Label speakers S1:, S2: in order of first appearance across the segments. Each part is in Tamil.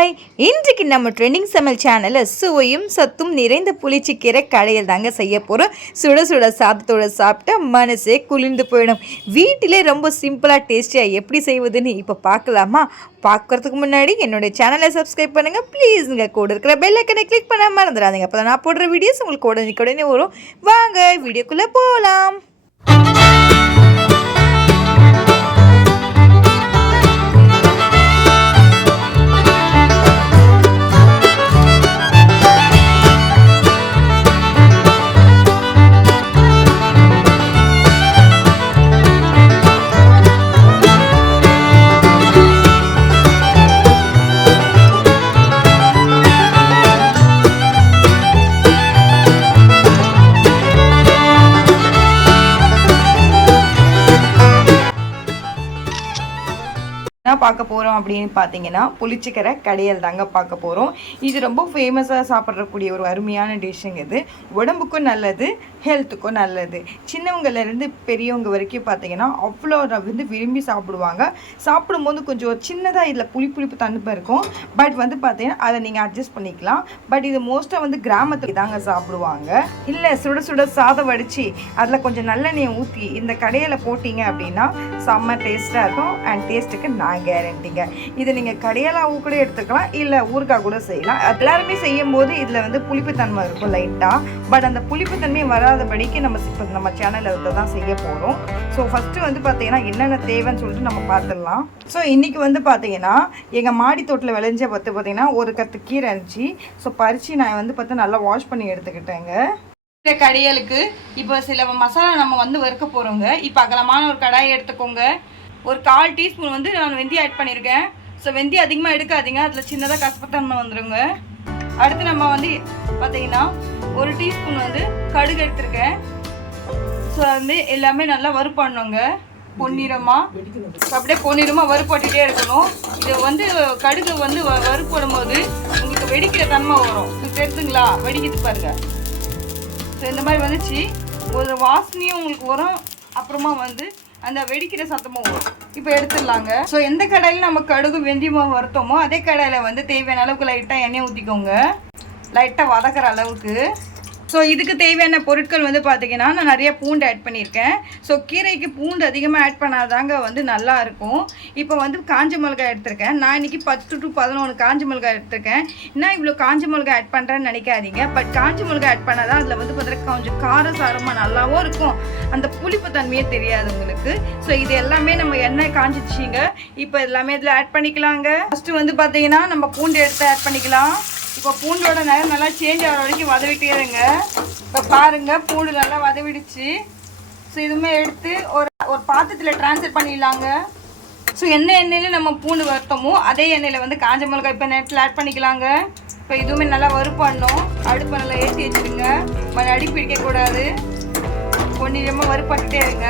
S1: ஹாய் இன்றைக்கு நம்ம ட்ரெண்டிங் சமையல் சேனலில் சுவையும் சத்தும் நிறைந்த புளிச்சிக்கீரை கடையில் தாங்க செய்ய போகிறோம் சுட சுட சாதத்தோட சாப்பிட்டா மனசே குளிர்ந்து போயிடும். வீட்டிலே ரொம்ப சிம்பிளாக டேஸ்டியாக எப்படி செய்வதுன்னு இப்போ பார்க்கலாமா? பார்க்குறதுக்கு முன்னாடி என்னுடைய சேனலை சப்ஸ்கிரைப் பண்ணுங்கள் ப்ளீஸுங்க கூட இருக்கிற பெல்லைக்கனை கிளிக் பண்ண மறந்துடாதீங்க. அப்போ நான் போடுற வீடியோஸ் உங்களுக்கு உடனே உடனே வரும். வாங்க வீடியோக்குள்ளே போகலாம் பார்க்க போகிறோம் அப்படின்னு பார்த்தீங்கன்னா புளிச்சிக்கரை கடையல் தாங்க பார்க்க போகிறோம் இது ரொம்ப ஃபேமஸாக சாப்பிட்றக்கூடிய ஒரு அருமையான டிஷ்ஷுங்க இது. உடம்புக்கும் நல்லது ஹெல்த்துக்கும் நல்லது. சின்னவங்கலேருந்து பெரியவங்க வரைக்கும் பார்த்தீங்கன்னா அவ்வளோ வந்து விரும்பி சாப்பிடுவாங்க. சாப்பிடும்போது கொஞ்சம் சின்னதாக இதில் புளி புளிப்பு தன்மை இருக்கும். பட் வந்து பார்த்தீங்கன்னா அதை நீங்கள் அட்ஜஸ்ட் பண்ணிக்கலாம். பட் இது மோஸ்ட்டாக வந்து கிராமத்துக்கு தாங்க சாப்பிடுவாங்க. இல்லை சுட சுட சாதம் வடித்து அதில் கொஞ்சம் நல்லெண்ணெயை ஊற்றி இந்த கடையில் போட்டிங்க அப்படின்னா செம்ம டேஸ்ட்டாக இருக்கும். அண்ட் டேஸ்ட்டுக்கு நாங்கள் கேரண்டிங்க இது நீங்கள் கடையலாவும் கூட எடுத்துக்கலாம் இல்லை ஊறுகாய் கூட செய்யலாம். எல்லாருமே செய்யும் போது இதில் வந்து புளிப்புத்தன்மை இருக்கும் லைட்டாக பட் அந்த புளிப்புத்தன்மை வராதபடிக்கு நம்ம இப்போ நம்ம சேனலில் தான் செய்ய போகிறோம் ஸோ ஃபஸ்ட்டு வந்து பார்த்தீங்கன்னா என்னென்ன தேவைன்னு சொல்லிட்டு நம்ம பார்த்துடலாம் ஸோ இன்றைக்கி வந்து பார்த்தீங்கன்னா எங்கள் மாடி தோட்டில் விளைஞ்ச பார்த்து பார்த்தீங்கன்னா ஒரு கத்து கீரை இருந்துச்சு. ஸோ பறித்து நான் வந்து பார்த்து நல்லா வாஷ் பண்ணி எடுத்துக்கிட்டேங்க. இந்த கடையலுக்கு இப்போ சில மசாலா நம்ம வந்து வறுக்க போகிறோங்க இப்போ அகலமான ஒரு கடாயை எடுத்துக்கோங்க. ஒரு கால் டீஸ்பூன் வந்து நான் வெந்தயம் ஆட் பண்ணியிருக்கேன். ஸோ வெந்தயம் அதிகமாக எடுக்காதீங்க. அதில் சின்னதாக கசப்பத்தன்மை வந்துடுங்க அடுத்து நம்ம வந்து பார்த்தீங்கன்னா ஒரு டீஸ்பூன் வந்து கடுகு எடுத்திருக்கேன். ஸோ வந்து எல்லாமே நல்லா வறுப்பண்ணுங்க பொன்னிறமாக அப்படியே பொன்னிறமாக வறுப்பட்டுட்டே இருக்கணும். இது வந்து கடுகு வந்து வ- வறுப்படும் போது உங்களுக்கு வெடிக்கிற தன்மை வரும். தெரிஞ்சுங்களா? வெடிக்கிறது பாருங்க. ஸோ இந்த மாதிரி வந்துச்சு. ஒரு வாசனையும் உங்களுக்கு வரும். அப்புறமா வந்து அந்த வெடிக்கிற சத்தமும் வரும். இப்போ எடுத்துடலாங்க. ஸோ எந்த கடையில் நம்ம கடுகு வெந்தயமாக வறுத்தோமோ அதே கடையில் வந்து தேவையான அளவுக்கு லைட்டாக எண்ணெய் ஊற்றிக்கோங்க லைட்டாக வதக்கிற அளவுக்கு. ஸோ இதுக்கு தேவையான பொருட்கள் வந்து பார்த்தீங்கன்னா நான் நிறைய பூண்டு ஆட் பண்ணியிருக்கேன். ஸோ கீரைக்கு பூண்டு அதிகமாக ஆட் பண்ணாதாங்க வந்து நல்லா இருக்கும். இப்போ வந்து காஞ்ச மிளகாய் எடுத்திருக்கேன். நான் இன்னைக்கு பத்து டு பதினொன்று காஞ்ச மிளகாய் எடுத்திருக்கேன். என்ன இவ்வளோ காஞ்ச மிளகாய் ஆட் பண்ணுறேன்னு நினைக்காதீங்க. பட் காஞ்ச மிளகாய் ஆட் பண்ணால் தான் அதில் வந்து பார்த்தீங்கன்னா கொஞ்சம் காரசாரமாக நல்லாவும் இருக்கும். அந்த புளிப்பு தன்மையே தெரியாது உங்களுக்கு. ஸோ இது எல்லாமே நம்ம எண்ணெய் காஞ்சிச்சிங்க இப்போ எல்லாமே இதில் ஆட் பண்ணிக்கலாங்க. ஃபஸ்ட்டு வந்து பார்த்தீங்கன்னா நம்ம பூண்டு எடுத்து ஆட் பண்ணிக்கலாம். இப்போ பூண்டோட நேரம் நல்லா சேஞ்ச் ஆகிற வரைக்கும் வதவிட்டே இருங்க இப்போ பாருங்க பூண்டு நல்லா வதவிடுச்சு. ஸோ இதுவுமே எடுத்து ஒரு ஒரு பாத்திரத்தில் ட்ரான்ஸ்ஃபர் பண்ணிடலாங்க. ஸோ எந்த எண்ணெயில் நம்ம பூண்டு வறுத்தோமோ அதே எண்ணெயில் வந்து காஞ்ச மிளகாய் இப்போ நேரத்தில் ஆட் பண்ணிக்கலாங்க. இப்போ இதுவுமே நல்லா வறுப்படணும் அடுப்பு நல்லா ஏற்றி வச்சுருங்க. மறு அடி பிடிக்கக்கூடாது கொஞ்சமாக வறுப்பட்டுட்டே இருங்க.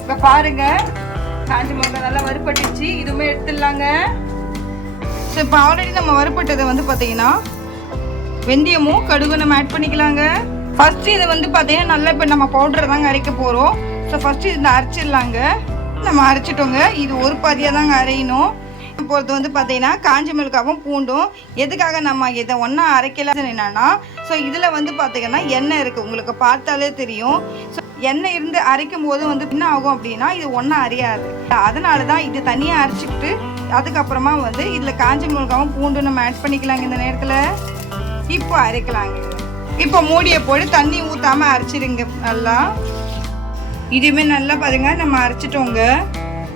S1: இப்போ பாருங்க காஞ்ச மிளகாய் நல்லா வறுப்பட்டுச்சு இதுவுமே எடுத்துடலாங்க. ஸோ இப்போ ஆல்ரெடி நம்ம வறுப்பட்டதை வந்து பார்த்தீங்கன்னா வெந்தயமும் கடுகு நம்ம ஆட் பண்ணிக்கலாங்க. ஃபர்ஸ்ட் இதை வந்து பார்த்தீங்கன்னா நல்லா இப்போ நம்ம பவுடரை தாங்க அரைக்க போகிறோம் ஸோ ஃபர்ஸ்ட் இதை அரைச்சிடலாங்க. நம்ம அரைச்சிட்டோங்க. இது ஒரு பாதியாக தாங்க அரையணும். போகிறது வந்து பார்த்தீங்கன்னா காஞ்சி மிளகாவும் பூண்டும். எதுக்காக நம்ம இதை ஒன்றா அரைக்கல? என்னன்னா ஸோ இதில் வந்து பார்த்தீங்கன்னா எண்ணெய் இருக்குது உங்களுக்கு பார்த்தாலே தெரியும். ஸோ எண்ணெய் இருந்து அரைக்கும் போது வந்து என்ன ஆகும் அப்படின்னா இது ஒன்றா அரையாது. அதனால தான் இது தனியாக அரைச்சிக்கிட்டு அதுக்கப்புறமா வந்து இதில் காஞ்சி மிளகாவும் பூண்டும் நம்ம ஆட் பண்ணிக்கலாங்க இந்த நேரத்தில். இப்போ அரைக்கலாங்க. இப்போ மூடியை போட்டு தண்ணி ஊற்றாம அரைச்சிடுங்க நல்லா. இதுவுமே நல்லா பாருங்க. நம்ம அரைச்சிட்டோங்க.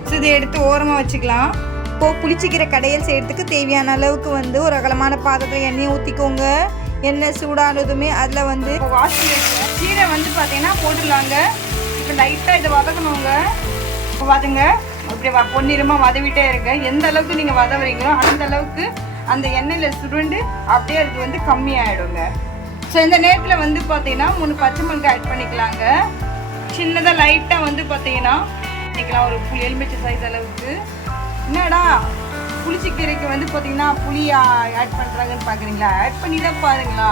S1: ஸோ இதை எடுத்து ஓரமாக வச்சுக்கலாம். இப்போ புளிச்சிக்கிற கடையில் செய்யறதுக்கு தேவையான அளவுக்கு வந்து ஒரு அகலமான பாத்திரத்தில் எண்ணெய் ஊற்றிக்கோங்க எண்ணெய் சூடானதுமே அதில் வந்து வாஷ் கீரை வந்து பார்த்தீங்கன்னா போட்டுடலாங்க. இப்போ லைட்டாக இதை வதக்கணுங்க. இப்போ வதங்க. அப்படி வ பொன்னிறமாக வதவிட்டே இருங்க. எந்த அளவுக்கு நீங்கள் வதவுறீங்களோ அந்த அளவுக்கு அந்த எண்ணெயில் சுருண்டு அப்படியே அது வந்து கம்மியாயிடுங்க. ஸோ இந்த நேரத்தில் வந்து பார்த்தீங்கன்னா மூணு பச்சை மிளகாய் ஆட் பண்ணிக்கலாங்க. சின்னதாக லைட்டாக வந்து பார்த்தீங்கன்னா பண்ணிக்கலாம். ஒரு எலுமிச்சை சைஸ் அளவுக்கு. என்னடா? புளிச்சிக்கீரைக்கு வந்து பார்த்தீங்கன்னா புளியா ஆட் பண்ணுறாங்கன்னு பார்க்குறீங்களா ஆட் பண்ணி தான் பாருங்களா.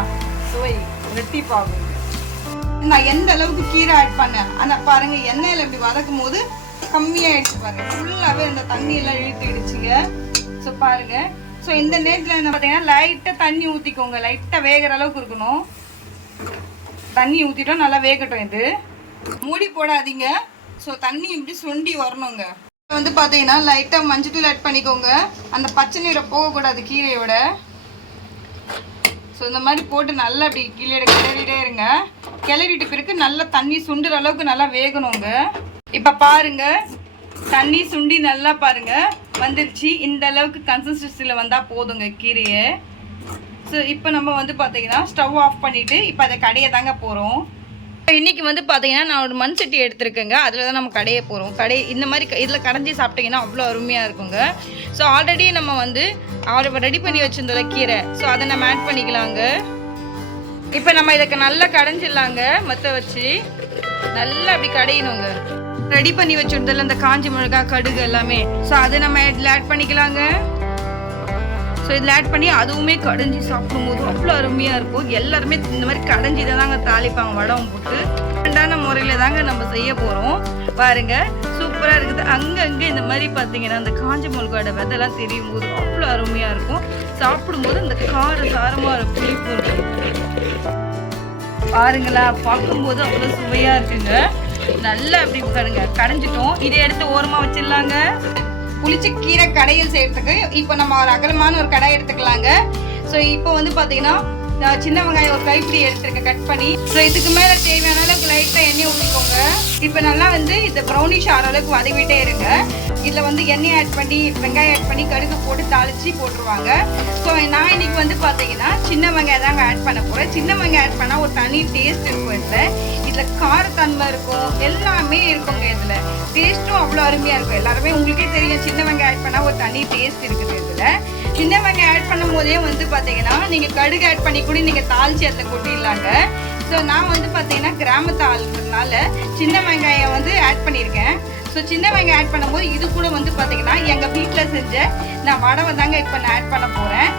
S1: சுவை ரெட்டிப்பாகும் நான் எந்த அளவுக்கு கீரை ஆட் பண்ணேன்? ஆனால் பாருங்க எண்ணெயில் இப்படி வதக்கும் போது கம்மியாயிடுச்சு பாருங்க. ஃபுல்லாகவே அந்த தண்ணியெல்லாம் இழுத்துடுச்சுங்க. ஸோ பாருங்க. ஸோ இந்த நேரத்தில் என்ன பார்த்தீங்கன்னா லைட்டாக தண்ணி ஊற்றிக்கோங்க லைட்டாக வேகிற அளவுக்கு இருக்கணும். தண்ணி ஊற்றிட்டோம் நல்லா வேகட்டும் இது. மூடி போடாதீங்க. ஸோ தண்ணி இப்படி சுண்டி வரணுங்க. வந்து பார்த்தீங்கன்னா லைட்டாக மஞ்சத்தூள் ஆட் பண்ணிக்கோங்க. அந்த பச்சை நீரை போகக்கூடாது கீரையோட. ஸோ இந்த மாதிரி போட்டு நல்லா அப்படி கீழே கிளறிட்டே இருங்க. கிளறிட்டு பிறகு நல்லா தண்ணி சுண்டுற அளவுக்கு நல்லா வேகணுங்க. இப்போ பாருங்க. தண்ணி சுண்டி நல்லா பாருங்க. வந்துருச்சு. இந்த அளவுக்கு கன்சிஸ்டன்சியில் வந்தால் போதுங்க கீரையை. ஸோ இப்போ நம்ம வந்து பார்த்தீங்கன்னா ஸ்டவ் ஆஃப் பண்ணிவிட்டு இப்போ அதை கடையை தாங்க போகிறோம் இன்னைக்கு வந்து பார்த்தீங்கன்னா நான் ஒரு மண் சட்டி எடுத்திருக்கேங்க. அதில் தான் நம்ம கடையை போகிறோம் கடை இந்த மாதிரி இதில் கடைஞ்சி சாப்பிட்டீங்கன்னா அவ்வளோ அருமையாக இருக்குங்க. ஸோ ஆல்ரெடி நம்ம வந்து ஆல்ரெடி ரெடி பண்ணி வச்சிருந்தோம்ல கீரை. ஸோ அதை நம்ம ஆட் பண்ணிக்கலாங்க. இப்போ நம்ம இதுக்கு நல்லா கடைஞ்சிடலாங்க மற்ற வச்சு. நல்லா அப்படி கடையணுங்க. ரெடி பண்ணி வச்சுருந்ததில்ல இந்த காஞ்சி மிளகாய் கடுகு எல்லாமே. ஸோ அதை நம்ம இதில் ஆட் பண்ணிக்கலாங்க. ஸோ இதில் ஆட் பண்ணி அதுவுமே கடைஞ்சி சாப்பிடும்போது அவ்வளோ அருமையாக இருக்கும். எல்லாருமே இந்த மாதிரி கடைஞ்சி இதை தாங்க தாளிப்பாங்க வடம் போட்டு. ரெண்டான முறையில் தாங்க நம்ம செய்ய போகிறோம் பாருங்க சூப்பராக இருக்குது. அங்கங்கே இந்த மாதிரி பார்த்தீங்கன்னா அந்த காஞ்ச முழுக்கோட விதெல்லாம் தெரியும் போது அவ்வளோ அருமையாக இருக்கும். சாப்பிடும்போது அந்த கார சாரமாக இருக்கும் புளிப்பு இருக்கும் பாருங்களா பார்க்கும்போது அவ்வளோ சுவையாக இருக்குங்க. நல்லா அப்படி பாருங்க கடைஞ்சிட்டோம். இதை எடுத்து ஓரமாக வச்சிடலாங்க. புளிச்ச கீரை கடையில் செய்யறதுக்கு இப்போ நம்ம ஒரு அகலமான ஒரு கடை எடுத்துக்கலாங்க. ஸோ இப்போ வந்து பார்த்தீங்கன்னா நான் சின்ன வெங்காயம் ஒரு கைப்பிடி எடுத்துருக்கேன் கட் பண்ணி. ஸோ இதுக்கு மேலே தேவையான அளவுக்கு லைட்டாக எண்ணெய் ஊற்றிக்கோங்க இப்போ நல்லா வந்து இந்த ப்ரௌனிஷ் ஆகிற அளவுக்கு வதக்கிட்டே இருங்க. இதில் வந்து எண்ணெய் ஆட் பண்ணி வெங்காயம் ஆட் பண்ணி கடுகு போட்டு தாளித்து போட்டுருவாங்க. ஸோ நான் இன்னைக்கு வந்து பார்த்தீங்கன்னா சின்ன வெங்காயம் தாங்க ஆட் பண்ண போகிறேன் சின்ன வெங்காயம் ஆட் பண்ணால் ஒரு தனி டேஸ்ட் இருக்கும் இதில். இதில் காரத்தன்மை இருக்கும். எல்லாமே இருக்குங்க இதில். டேஸ்ட்டும் அவ்வளோ அருமையாக இருக்கும். எல்லாருமே உங்களுக்கே தெரியும் சின்ன வெங்காயம் ஆட் பண்ணால் ஒரு தனி டேஸ்ட் இருக்குது இதில். சின்ன வெங்காயம் ஆட் பண்ணும் போதே வந்து பார்த்தீங்கன்னா நீங்கள் கடுகு ஆட் பண்ணி கூட நீங்கள் தாளிச்சு அதில் கொட்டிடலாங்க. ஸோ நான் வந்து பார்த்தீங்கன்னா கிராமத்து ஆளுன்றதுனால சின்ன வெங்காயம் வந்து ஆட் பண்ணியிருக்கேன். ஸோ சின்ன வெங்காயம் ஆட் பண்ணும்போது இது கூட வந்து பார்த்தீங்கன்னா எங்கள் வீட்டில் செஞ்ச நான் வடவை தாங்க இப்போ நான் ஆட் பண்ண போகிறேன்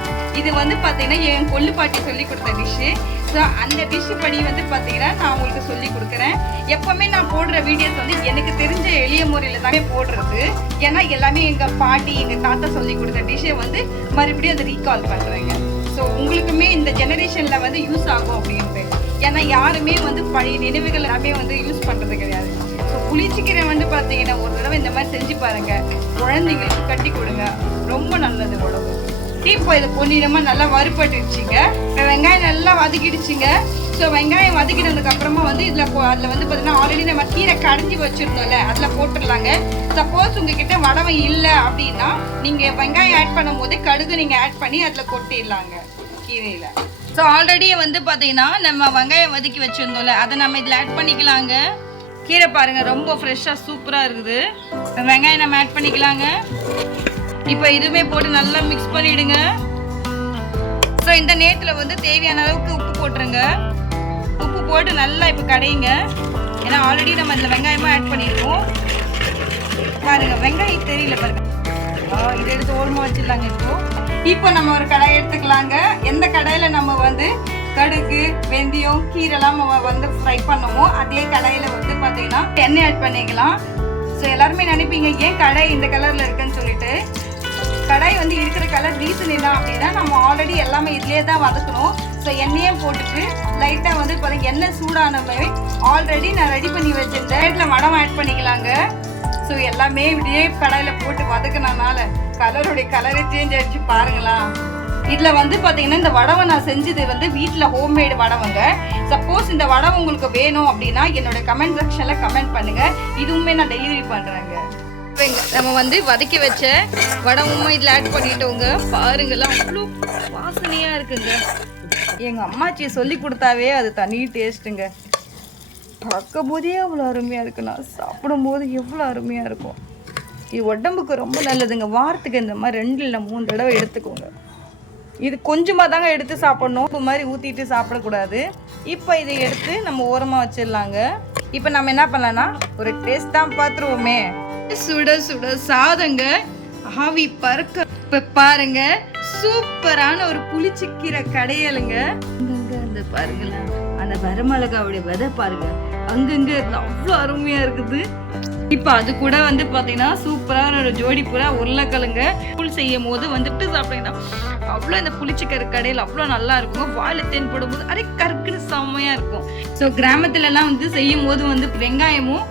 S1: இது வந்து பார்த்தீங்கன்னா என் கொள்ளு பாட்டி சொல்லி கொடுத்த டிஷ்ஷு ஸோ அந்த டிஷ்ஷு படி வந்து பார்த்தீங்கன்னா நான் உங்களுக்கு சொல்லி கொடுக்குறேன். எப்போவுமே நான் போடுற வீடியோஸ் வந்து எனக்கு தெரிஞ்ச எளிய முறையில் தானே போடுறது. ஏன்னா எல்லாமே எங்கள் பாட்டி எங்கள் தாத்தா சொல்லி கொடுத்த டிஷ்ஷை வந்து மறுபடியும் அதை ரீகால் பண்ணுறேங்க ஸோ உங்களுக்குமே இந்த ஜெனரேஷனில் வந்து யூஸ் ஆகும் அப்படின்ட்டு. ஏன்னா யாருமே வந்து பழைய நினைவுகள் எல்லாமே வந்து யூஸ் பண்ணுறது கிடையாது. ஸோ புளிச்சிக்கீரை வந்து பார்த்தீங்கன்னா ஒரு தடவை இந்த மாதிரி செஞ்சு பாருங்கள் குழந்தைங்களுக்கு கட்டி கொடுங்க. ரொம்ப நல்லது இப்போ இதை பொன்னிறமாக நல்லா வறுபட்டுடுச்சிங்க வெங்காயம் நல்லா வதக்கிடுச்சிங்க. ஸோ வெங்காயம் வதக்கினதுக்கு அப்புறமா வந்து இதில் அதில் வந்து பார்த்தீங்கன்னா ஆல்ரெடி நம்ம கீரை கடைஞ்சி வச்சுருந்தோம்ல அதில் போட்டுடலாங்க. சப்போஸ் உங்ககிட்ட வடவை இல்லை அப்படின்னா நீங்கள் வெங்காயம் ஆட் பண்ணும் போது கடுகு நீங்கள் ஆட் பண்ணி அதில் கொட்டிடலாங்க கீரையில். ஸோ ஆல்ரெடி வந்து பார்த்தீங்கன்னா நம்ம வெங்காயம் வதக்கி வச்சுருந்தோம்ல அதை நம்ம இதில் ஆட் பண்ணிக்கலாங்க. கீரை பாருங்கள் ரொம்ப ஃப்ரெஷ்ஷாக சூப்பராக இருக்குது. வெங்காயம் நம்ம ஆட் பண்ணிக்கலாங்க. இப்போ இதுவுமே போட்டு நல்லா மிக்ஸ் பண்ணிடுங்க. ஸோ இந்த நேரத்தில் வந்து தேவையான அளவுக்கு உப்பு போட்டுருங்க. உப்பு போட்டு நல்லா இப்போ கடையுங்க. ஏன்னா ஆல்ரெடி நம்ம இதில் வெங்காயமாக ஆட் பண்ணியிருக்கோம் பாருங்க வெங்காயம் தெரியல பாருங்க. இதை எடுத்து ஓரமாக வச்சிடலாங்க இப்போ. இப்போ நம்ம ஒரு கடாய் எடுத்துக்கலாங்க. எந்த கடாயில் நம்ம வந்து கடுகு வெந்தயம் கீரைலாம் நம்ம வந்து ஃப்ரை பண்ணுமோ அதே கடாயில் வந்து பார்த்தீங்கன்னா எண்ணெய் ஆட் பண்ணிக்கலாம். ஸோ எல்லாருமே நினைப்பீங்க ஏன் கடை இந்த கலரில் இருக்குன்னு சொல்லிட்டு. கடாய் வந்து இருக்கிற கலர் ரீசன் என்ன அப்படின்னா நம்ம ஆல்ரெடி எல்லாமே இதுலேயே தான் வதக்கணும். ஸோ எண்ணெயும் போட்டுட்டு லைட்டாக வந்து இப்போ எண்ணெய் சூடானமே ஆல்ரெடி நான் ரெடி பண்ணி வச்சிருந்தேன். இதில் வடம் ஆட் பண்ணிக்கலாங்க. ஸோ எல்லாமே இப்படியே கடாயில் போட்டு வதக்கினனால கலருடைய கலரே சேஞ்ச் ஆகிடுச்சு பாருங்களா இதில் வந்து பார்த்தீங்கன்னா இந்த வடவை நான் செஞ்சது வந்து வீட்டில் ஹோம்மேடு வடவைங்க. சப்போஸ் இந்த வடவை உங்களுக்கு வேணும் அப்படின்னா என்னோட கமெண்ட் செக்ஷனில் கமெண்ட் பண்ணுங்கள் இதுவுமே நான் டெலிவரி பண்ணுறேங்க நம்ம வந்து வதக்கி வச்ச வடமும் இதில் ஆட் பண்ணிட்டோங்க. பாருங்களா அவ்வளோ வாசனையாக இருக்குங்க. எங்கள் அம்மாச்சி சொல்லி கொடுத்தாவே அது தனி டேஸ்ட்டுங்க பார்க்கும் போதே அவ்வளோ அருமையாக இருக்குண்ணா சாப்பிடும்போது எவ்வளோ அருமையாக இருக்கும். இது உடம்புக்கு ரொம்ப நல்லதுங்க. வாரத்துக்கு இந்த மாதிரி ரெண்டு இல்லை மூணு தடவை எடுத்துக்கோங்க. இது கொஞ்சமாக தாங்க எடுத்து சாப்பிடணும். இப்போ மாதிரி ஊற்றிட்டு சாப்பிடக்கூடாது. இப்போ இதை எடுத்து நம்ம ஓரமாக வச்சிடலாங்க. இப்போ நம்ம என்ன பண்ணலான்னா ஒரு டேஸ்ட் தான் பார்த்துருவோமே. சுட சுட சாதங்க. ஆவி பறக்க இப்ப பாருங்க சூப்பரான ஒரு புளிச்சிக்கிற கடையலுங்க. இங்க அந்த பாருங்களேன். அந்த வரமிளகாவுடைய விதை பாருங்க. அங்கங்க அவ்வளோ அருமையா இருக்குது. இப்போ அது கூட வந்து பார்த்தீங்கன்னா சூப்பராக ஒரு ஜோடி புறா உருளைக்கிழங்க புல் செய்யும் போது வந்துட்டு சாப்பிட்டீங்கன்னா அவ்வளோ இந்த புளிச்சிக்கரு கடையில் அவ்வளோ நல்லா இருக்கும் வாயில் தேன் போடும்போது அரே கருக்குன்னு செம்மையாக இருக்கும். ஸோ கிராமத்துலலாம் வந்து செய்யும் போது வந்து வெங்காயமும்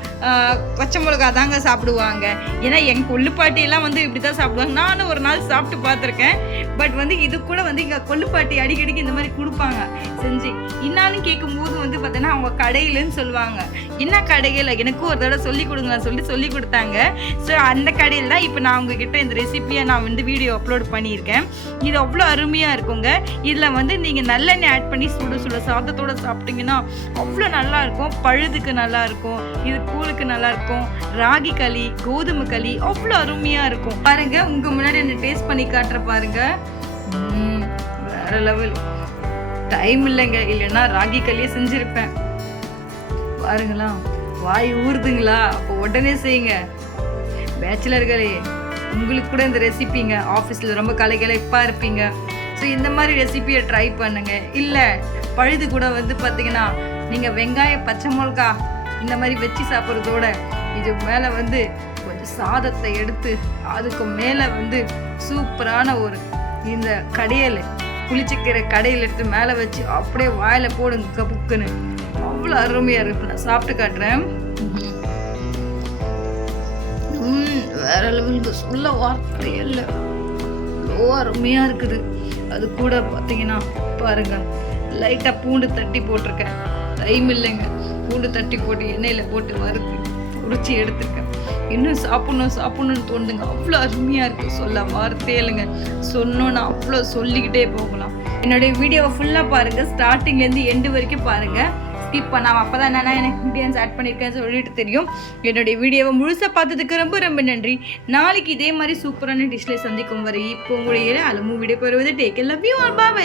S1: பச்சை மிளகா தாங்க சாப்பிடுவாங்க. ஏன்னா எங்கள் கொள்ளுப்பாட்டியெல்லாம் வந்து இப்படி தான் சாப்பிடுவாங்க. நானும் ஒரு நாள் சாப்பிட்டு பார்த்துருக்கேன். பட் வந்து இது கூட வந்து இங்கே கொள்ளுப்பாட்டி அடிக்கடிக்கு இந்த மாதிரி கொடுப்பாங்க. செஞ்சு என்னான்னு கேட்கும்போது வந்து பார்த்தீங்கன்னா அவங்க கடையிலன்னு சொல்லுவாங்க. என்ன கடையில்? எனக்கும் ஒரு தடவை சொல்லி கொடுங்க சொல்லி சொல்லி கொடுத்தாங்க. ஸோ அந்த கடையில் தான் இப்போ நான் உங்ககிட்ட இந்த ரெசிபியை நான் வந்து வீடியோ அப்லோட் பண்ணியிருக்கேன். இது அவ்வளோ அருமையாக இருக்குங்க. இதில் வந்து நீங்கள் நல்லெண்ணெய் ஆட் பண்ணி சுட சுட சாதத்தோட சாப்பிட்டீங்கன்னா அவ்வளோ நல்லா இருக்கும். பழுதுக்கு நல்லா இருக்கும். இது கூழுக்கு நல்லா இருக்கும். ராகி களி கோதுமை களி அவ்வளோ அருமையாக இருக்கும். பாருங்க உங்கள் முன்னாடி என்ன டேஸ்ட் பண்ணி காட்டுற பாருங்கள் வேற லெவல் டைம் இல்லைங்க. இல்லைன்னா ராகி களியே செஞ்சுருப்பேன். பாருங்களா வாய் ஊறுதுங்களா? அப்போ உடனே செய்யுங்க. பேச்சுலர்களே உங்களுக்கு கூட இந்த ரெசிபிங்க ஆஃபீஸில் ரொம்ப கலைகளைப்பாக இருப்பீங்க. ஸோ இந்த மாதிரி ரெசிபியை ட்ரை பண்ணுங்க. இல்லை பழுது கூட வந்து பார்த்தீங்கன்னா நீங்கள் வெங்காயம் பச்சை மிளகா இந்த மாதிரி வச்சு சாப்பிட்றதோட இது மேலே வந்து கொஞ்சம் சாதத்தை எடுத்து அதுக்கு மேலே வந்து சூப்பரான ஒரு இந்த கடையல் புளிச்சக்கீரை கடையில் எடுத்து மேலே வச்சு அப்படியே வாயில் போடுங்க கப்புக்குன்னு அவ்வளோ அருமையாக இருக்கு. நான் சாப்பிட்டு காட்டுறேன். ம், வேற லெவலுக்கு சொல்ல வார்த்தையே இல்லை. அவ்வளோ அருமையாக இருக்குது. அது கூட பார்த்தீங்கன்னா பாருங்க லைட்டாக பூண்டு தட்டி போட்டிருக்கேன். டைம் இல்லைங்க. பூண்டு தட்டி போட்டு எண்ணெயில் போட்டு வறுத்து உரிச்சி எடுத்திருக்கேன். இன்னும் சாப்பிடணும் சாப்பிடணும்னு தோணுதுங்க. அவ்வளோ அருமையாக இருக்குது சொல்ல வார்த்தையே இல்லைங்க. சொன்னோன்னு அவ்வளோ சொல்லிக்கிட்டே போகலாம். என்னுடைய வீடியோவை ஃபுல்லாக பாருங்கள் ஸ்டார்டிங்லேருந்து எண்டு வரைக்கும் பாருங்கள் ஸ்கிப் பண்ணாமல் அப்போ தான் என்னென்னா எனக்கு இன்க்ரீடியன்ஸ் ஆட் பண்ணியிருக்கேன்னு சொல்லிட்டு தெரியும். என்னுடைய வீடியோவை முழுசாக பார்த்ததுக்கு ரொம்ப ரொம்ப நன்றி. நாளைக்கு இதே மாதிரி சூப்பரான டிஷ்ல சந்திக்கும் வரை இப்போ உங்களுடைய அலமு விடை பெறுவது take love you are bye